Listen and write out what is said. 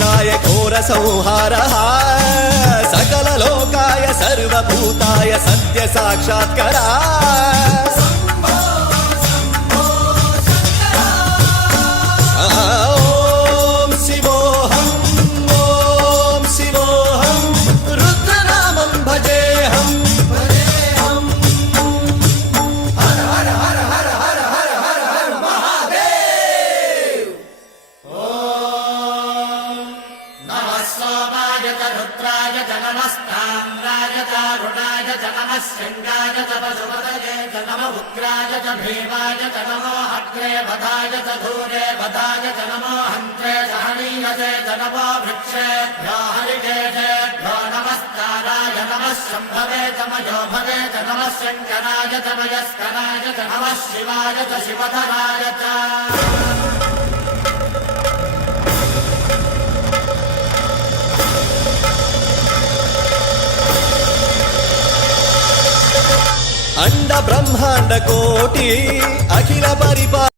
रुद्राय घोरसंहारः सकललोकाय सर्वभूताय सत्य साक्षात्करा ॐ शिवोऽहं ॐ शिवोऽहं रुद्रनामं भजेऽहं हर हर हर हर हर हर हर हर महादेव नमः सोमाय च रुद्राय च नमस्ताम्राय च रुणाय च नमः शृङ्गाय च पशुपतये च नमः उग्राय च भीमाय च नमो अग्रे वधाय च धूरे वधाय च नमो हन्त्रे सहनीयसे च नमो वृक्षेभ्यो हरिकेशेभ्यो नमस्काराय नमः शम्भवे च मयोभवे च नमः शङ्कराय च मयस्कराय च नमः शिवाय च शिवधराय च अंड ब्रह्मांड कोटि अखिल परिपा